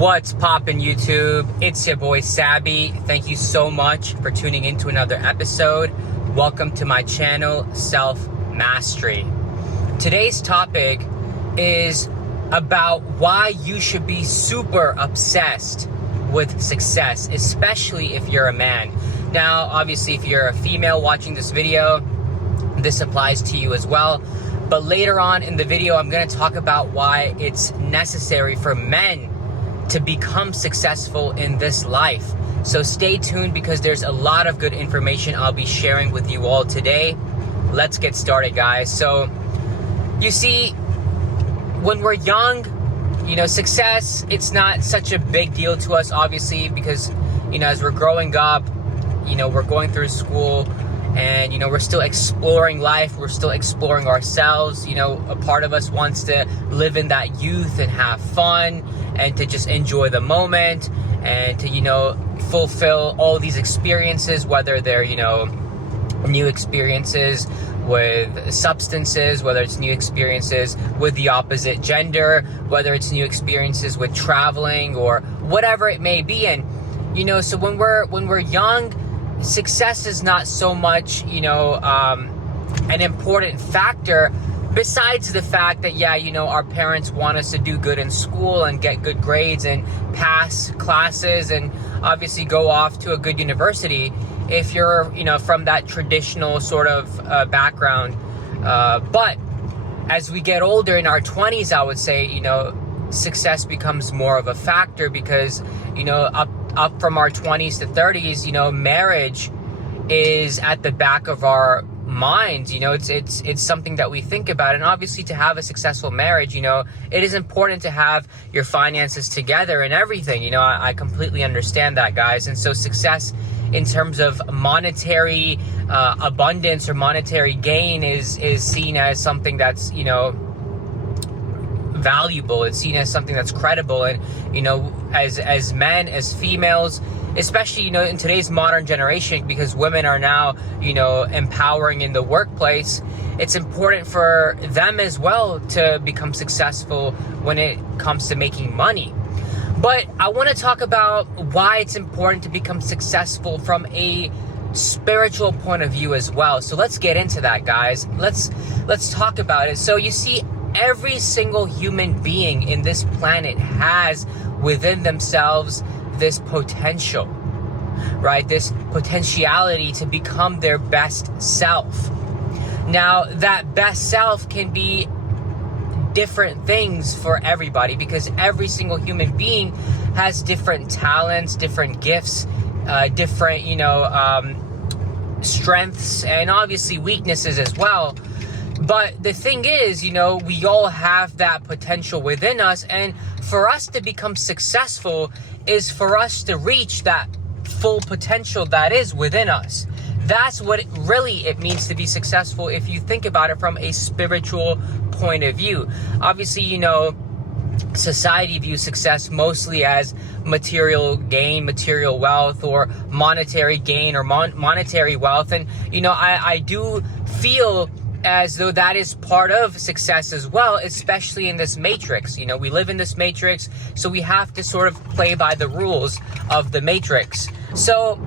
What's poppin' YouTube? It's your boy Sabby. Thank you so much for tuning into another episode. Welcome to my channel, Self Mastery. Today's topic is about why you should be super obsessed with success, especially if you're a man. Now, obviously, if you're a female watching this video, this applies to you as well. But later on in the video, I'm going to talk about why it's necessary for men to become successful in this life. So stay tuned because there's a lot of good information I'll be sharing with you all today. Let's get started, guys. So you see, when we're young, success, it's not such a big deal to us, obviously, because, as we're growing up, we're going through school and, we're still exploring life. We're still exploring ourselves. A part of us wants to live in that youth and have fun and to just enjoy the moment and to, fulfill all these experiences, whether they're, new experiences with substances, whether it's new experiences with the opposite gender, whether it's new experiences with traveling or whatever it may be. And, so when we're young, success is not so much, an important factor, besides the fact that, our parents want us to do good in school and get good grades and pass classes and obviously go off to a good university if you're, from that traditional sort of background. But as we get older in our 20s, I would say, success becomes more of a factor because, up from our 20s to 30s, marriage is at the back of our minds. It's something that we think about. And obviously, to have a successful marriage, it is important to have your finances together and everything. I completely understand that, guys. And so success in terms of monetary abundance or monetary gain is seen as something that's, valuable. It's seen as something that's credible. And, as men, as females, especially, in today's modern generation, because women are now, empowering in the workplace, it's important for them as well to become successful when it comes to making money. But I want to talk about why it's important to become successful from a spiritual point of view as well. So let's get into that, guys. Let's talk about it. So you see, every single human being in this planet has within themselves this potential, right? This potentiality to become their best self. Now, that best self can be different things for everybody because every single human being has different talents, different gifts, different, strengths, and obviously weaknesses as well. But the thing is, we all have that potential within us. And for us to become successful is for us to reach that full potential that is within us. That's what it means to be successful if you think about it from a spiritual point of view. Obviously, society views success mostly as material gain, material wealth, or monetary gain or monetary wealth. And, I do feel as though that is part of success as well, especially in this matrix. We live in this matrix, so we have to sort of play by the rules of the matrix. So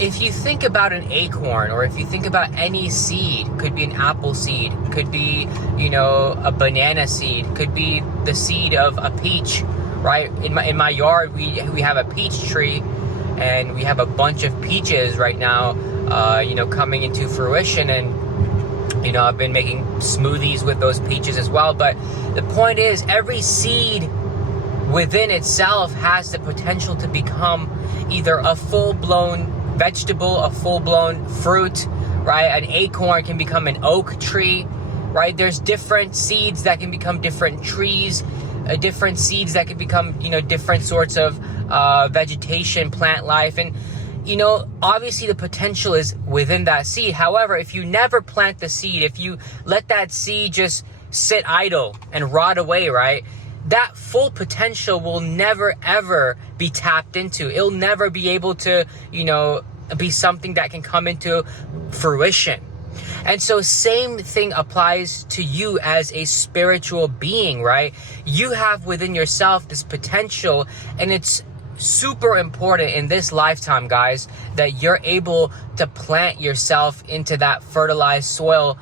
if you think about an acorn, or if you think about any seed, could be an apple seed, could be, a banana seed, could be the seed of a peach, right? In my yard, we have a peach tree, and we have a bunch of peaches right now, coming into fruition. And I've been making smoothies with those peaches as well. But the point is, every seed within itself has the potential to become either a full-blown vegetable, a full-blown fruit, right? An acorn can become an oak tree, right? There's different seeds that can become different trees, different seeds that can become, different sorts of vegetation, plant life. And obviously the potential is within that seed. However, if you never plant the seed, if you let that seed just sit idle and rot away, right, that full potential will never, ever be tapped into. It'll never be able to, be something that can come into fruition. And so same thing applies to you as a spiritual being, right? You have within yourself this potential, and it's super important in this lifetime, guys, that you're able to plant yourself into that fertilized soil,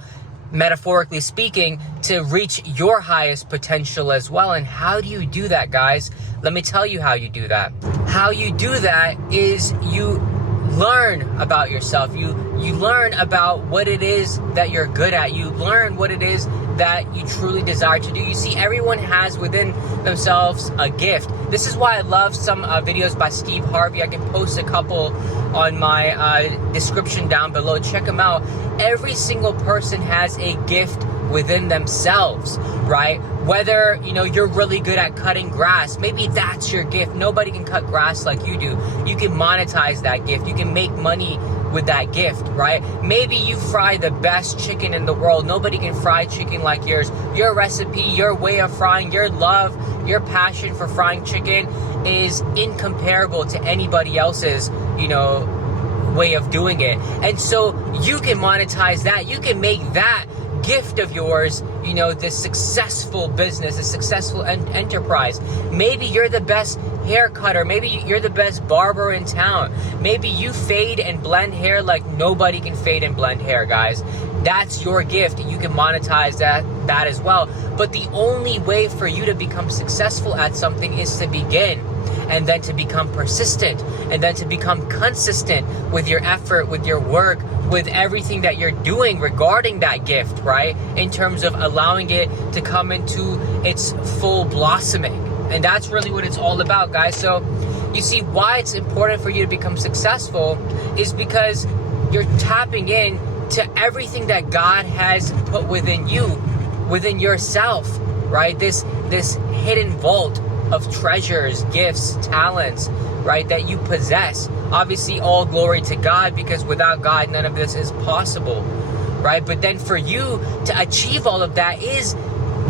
metaphorically speaking, to reach your highest potential as well. And how do you do that, guys? Let me tell you how you do that. How you do that is you learn about yourself. You learn about what it is that you're good at. You learn what it is that you truly desire to do. You see, everyone has within themselves a gift. This is why I love some videos by Steve Harvey. I can post a couple on my description down below. Check them out. Every single person has a gift within themselves, right? Whether, you're really good at cutting grass, maybe that's your gift. Nobody can cut grass like you do. You can monetize that gift. You can make money with that gift, right? Maybe you fry the best chicken in the world. Nobody can fry chicken like yours. Your recipe, your way of frying, your love, your passion for frying chicken is incomparable to anybody else's, way of doing it. And so you can monetize that. You can make that gift of yours, this successful business, a successful enterprise. Maybe you're the best hair cutter. Maybe you're the best barber in town. Maybe you fade and blend hair like nobody can fade and blend hair, guys. That's your gift. You can monetize that as well. But the only way for you to become successful at something is to begin, and then to become persistent, and then to become consistent with your effort, with your work, with everything that you're doing regarding that gift, right? In terms of allowing it to come into its full blossoming. And that's really what it's all about, guys. So you see, why it's important for you to become successful is because you're tapping in to everything that God has put within you, within yourself, right? This hidden vault of treasures, gifts, talents, right, that you possess. Obviously, all glory to God, because without God, none of this is possible, right? But then for you to achieve all of that is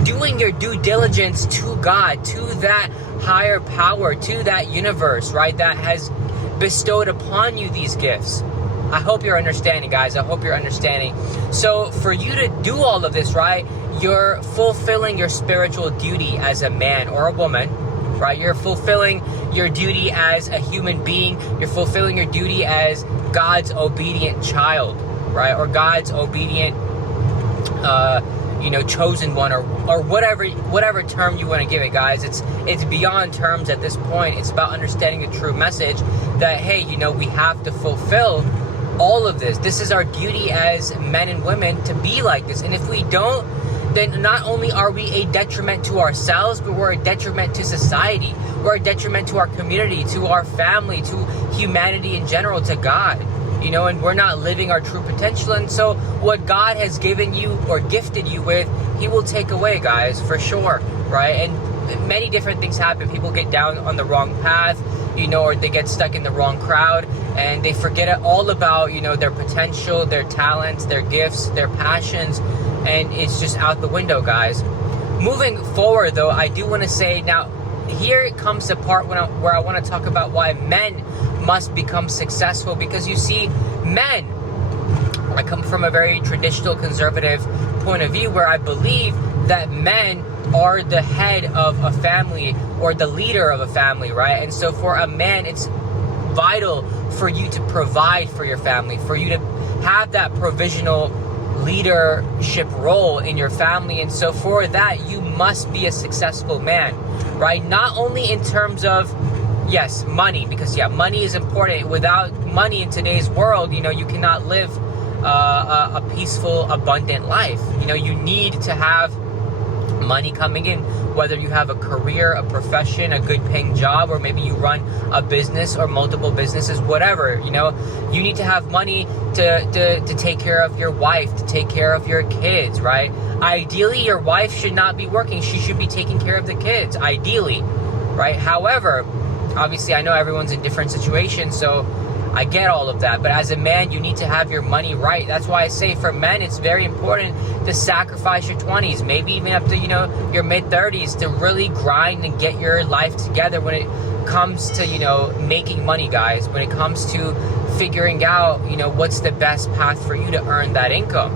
doing your due diligence to God, to that higher power, to that universe, right, that has bestowed upon you these gifts. I hope you're understanding, guys. I hope you're understanding. So for you to do all of this, right, you're fulfilling your spiritual duty as a man or a woman, right? You're fulfilling your duty as a human being. You're fulfilling your duty as God's obedient child, right? Or God's obedient, chosen one, or whatever term you want to give it, guys. It's beyond terms at this point. It's about understanding the true message that, hey, we have to fulfill all of this. This is our duty as men and women to be like this. And if we don't, then not only are we a detriment to ourselves, but we're a detriment to society. We're a detriment to our community, to our family, to humanity in general, to God. And we're not living our true potential. And so what God has given you or gifted you with, He will take away, guys, for sure, right? And many different things happen. People get down on the wrong path, or they get stuck in the wrong crowd, and they forget all about, their potential, their talents, their gifts, their passions, and it's just out the window, guys. Moving forward, though, I do want to say, now, here comes the part where I want to talk about why men must become successful, because you see, men, I come from a very traditional conservative point of view where I believe that men are the head of a family or the leader of a family, right? And so for a man, it's vital for you to provide for your family, for you to have that provisional leadership role in your family. And so for that, you must be a successful man, right? Not only in terms of, yes, money, because money is important. Without money in today's world, you cannot live a peaceful, abundant life. You need to have money coming in, whether you have a career, a profession, a good paying job, or maybe you run a business or multiple businesses, whatever. You need to have money to take care of your wife, to take care of your kids, right? Ideally, your wife should not be working. She should be taking care of the kids, ideally, right? However, obviously, I know everyone's in different situations, so I get all of that. But as a man, you need to have your money right. That's why I say for men, it's very important to sacrifice your 20s, maybe even up to, your mid-30s, to really grind and get your life together when it comes to, making money, guys. When it comes to figuring out, what's the best path for you to earn that income,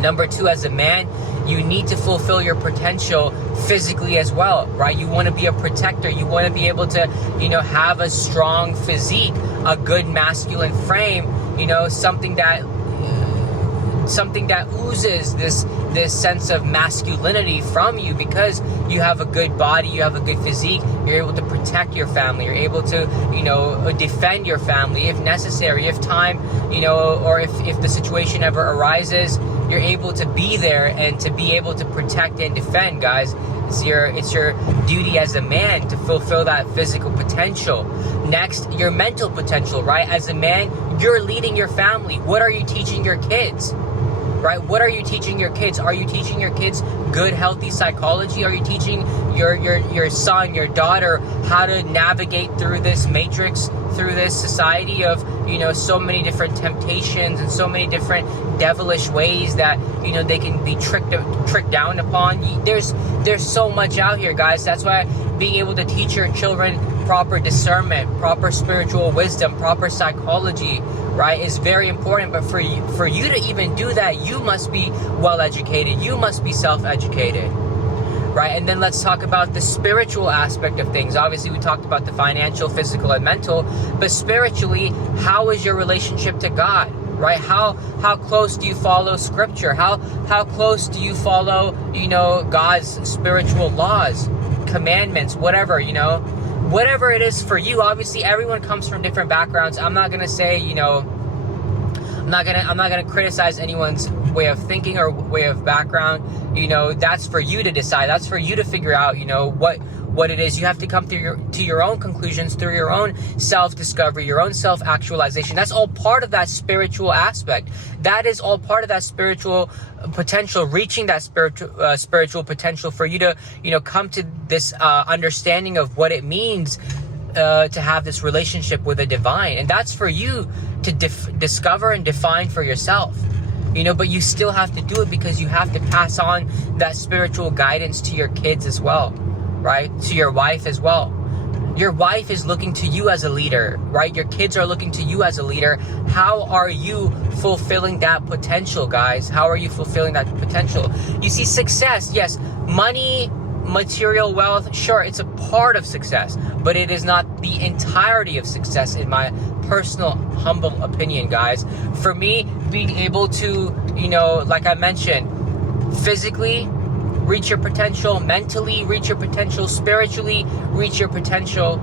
Number two, as a man, you need to fulfill your potential physically as well, right? You want to be a protector. You want to be able to, have a strong physique, a good masculine frame, something that oozes this sense of masculinity from you, because you have a good body, you have a good physique, you're able to protect your family, you're able to, defend your family if necessary, if time, or if the situation ever arises, you're able to be there and to be able to protect and defend, guys. It's your duty as a man to fulfill that physical potential. Next, your mental potential, right? As a man, you're leading your family. What are you teaching your kids? Right? What are you teaching your kids? Are you teaching your kids good, healthy psychology? Are you teaching your son, your daughter, how to navigate through this matrix, through this society of, so many different temptations and so many different devilish ways that, they can be tricked down upon? There's so much out here, guys. That's why being able to teach your children proper discernment, proper spiritual wisdom, proper psychology, right, is very important. But for you to even do that, you must be well educated. You must be self-educated, right? And then let's talk about the spiritual aspect of things. Obviously, we talked about the financial, physical, and mental, but spiritually, how is your relationship to God? Right? How close do you follow Scripture? How close do you follow, God's spiritual laws, commandments, whatever, whatever it is for you. Obviously, everyone comes from different backgrounds. I'm not gonna say, I'm not gonna criticize anyone's way of thinking or way of background. That's for you to decide. That's for you to figure out, what it is. You have to come to your own conclusions through your own self-discovery, your own self-actualization. That's all part of that spiritual aspect. That is all part of that spiritual potential, reaching that spiritual potential for you to, come to this understanding of what it means to have this relationship with the divine. And that's for you to discover and define for yourself. But you still have to do it because you have to pass on that spiritual guidance to your kids as well. Right? To your wife as well. Your wife is looking to you as a leader, right? Your kids are looking to you as a leader. How are you fulfilling that potential, guys? How are you fulfilling that potential? You see, success, yes, money, material wealth, sure, it's a part of success, but it is not the entirety of success, in my personal, humble opinion, guys. For me, being able to, like I mentioned, physically reach your potential, mentally reach your potential, spiritually reach your potential,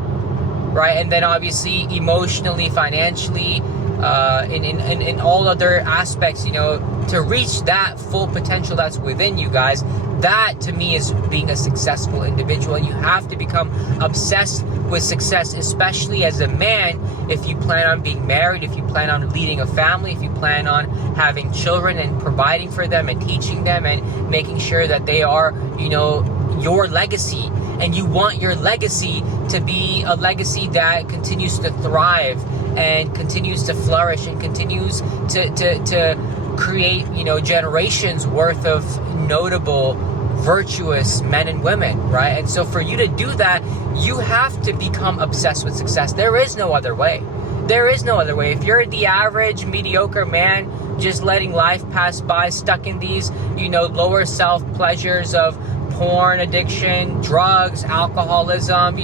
right? And then obviously emotionally, financially, in all other aspects, to reach that full potential that's within you, guys. That to me is being a successful individual. And you have to become obsessed with success, especially as a man. If you plan on being married, if you plan on leading a family, if you plan on having children and providing for them and teaching them and making sure that they are, your legacy. And you want your legacy to be a legacy that continues to thrive and continues to flourish and continues to create, generations worth of notable, virtuous men and women, right? And so for you to do that, you have to become obsessed with success. There is no other way. There is no other way. If you're the average, mediocre man, just letting life pass by, stuck in these, lower self pleasures of porn addiction, drugs, alcoholism,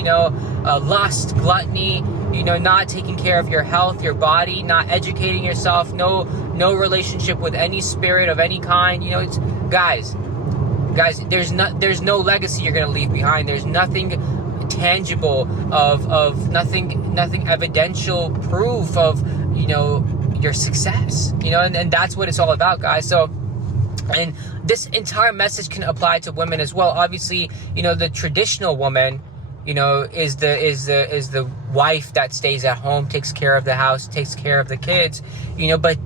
lust, gluttony, not taking care of your health, your body, not educating yourself, no relationship with any spirit of any kind, it's, guys, there's no legacy you're going to leave behind. There's nothing tangible of nothing evidential proof of, your success, and that's what it's all about, guys. So, and this entire message can apply to women as well. Obviously, the traditional woman, is the wife that stays at home, takes care of the house, takes care of the kids, but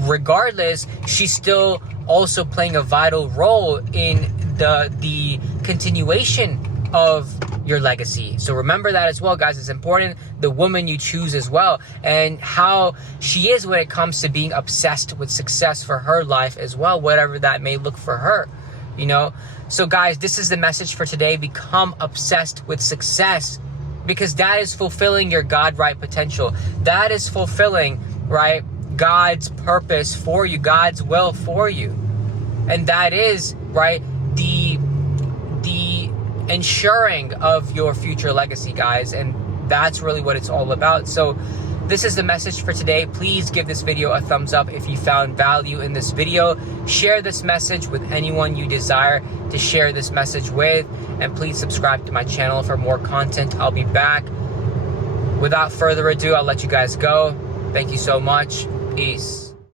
regardless, she's still also playing a vital role in the continuation of your legacy. So remember that as well, guys. It's important, the woman you choose as well, and how she is when it comes to being obsessed with success for her life as well, whatever that may look for her, So guys, this is the message for today. Become obsessed with success, because that is fulfilling your God-right potential. That is fulfilling, right, God's purpose for you, God's will for you. And that is, right, the ensuring of your future legacy, guys. And that's really what it's all about. So this is the message for today. Please give this video a thumbs up if you found value in this video. Share this message with anyone you desire to share this message with. And please subscribe to my channel for more content. I'll be back. Without further ado, I'll let you guys go. Thank you so much. Peace.